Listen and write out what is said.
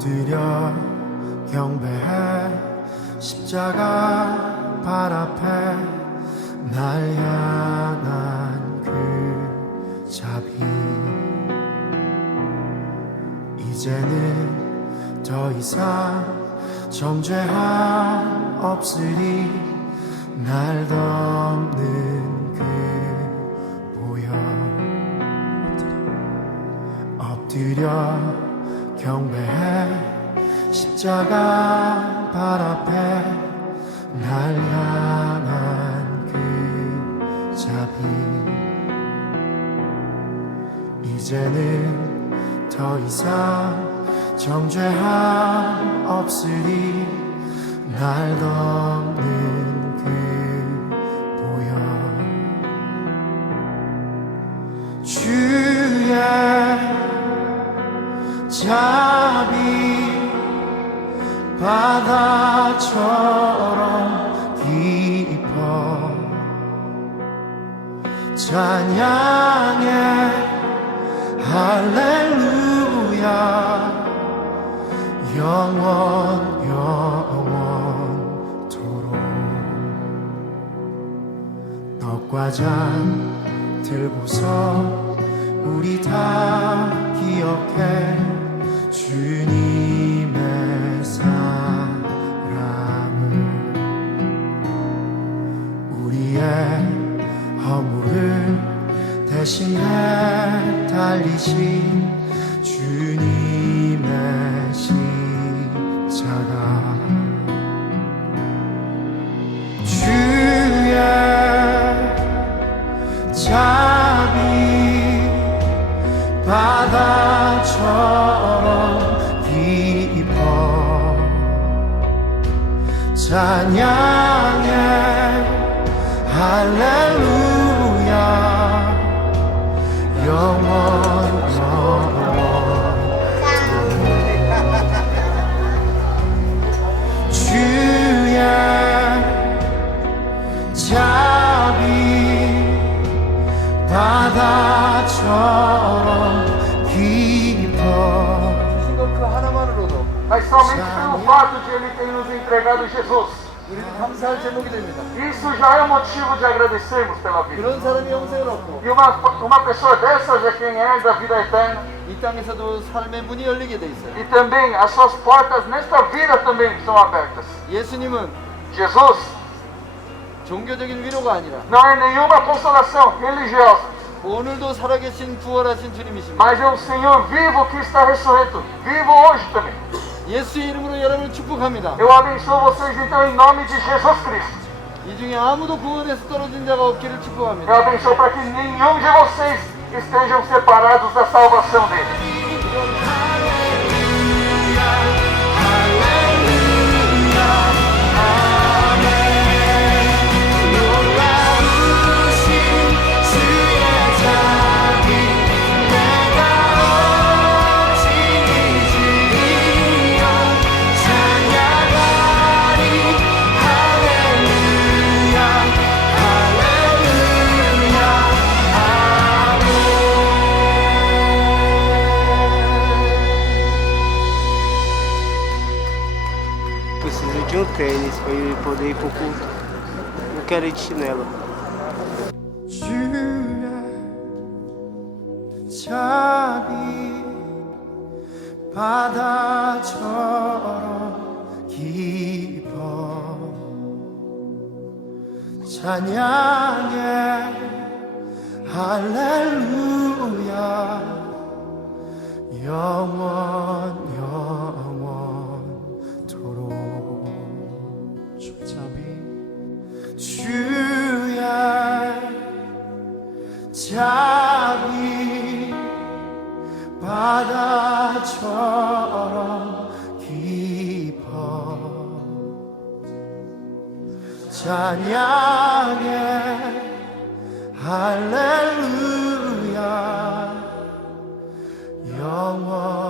엎드려 경배해 십자가 발 앞에 날 향한 그 자비. 이제는 더 이상 정죄함 없으리. 날 덮는 그 보혈 엎드려 경배해 십자가 더 이상 정죄함 없으리 날 덮는 그 보혈. 주의 자비 바다처럼 깊어 찬양해 할렐루야 영원 영원토록. 떡과 잔 들고서 우리 다 기억해. 주님의 사랑을 우리의 허물을 대신해 달리신 찬양해. 할렐루야. 영원 somente pelo fato de ele ter nos entregado Jesus. 우리는 감사할 제목이 됩니다. Isso já é motivo de agradecermos pela vida. 그런 사람이 영생을 얻고 E uma, uma pessoa dessas é quem é da vida eterna. 이 땅에서도 삶의 문이 열리게 돼 있어요. E também as suas portas nesta vida também são abertas. 예수님은 Jesus 종교적인 위로가 아니라 não é nenhuma consolação religiosa, 오늘도 살아계신 부활하신 주님이십니다. mas é o Senhor vivo que está ressurreto, vivo hoje também. 예수의 이름으로 여러분을 축복합니다. Eu abençoo vocês então em nome de Jesus Cristo. 이 중에 아무도 구원에서 떨어진 자가 없기를 Eu 축복합니다. abençoo para que nenhum de vocês estejam separados da salvação dele. Tênis para ele poder ir pro culto. Não quero ir de chinelo. 바다처럼 깊어 찬양해 할렐루야 영원 자비 바다처럼 깊어 찬양해. 할렐루야. 영원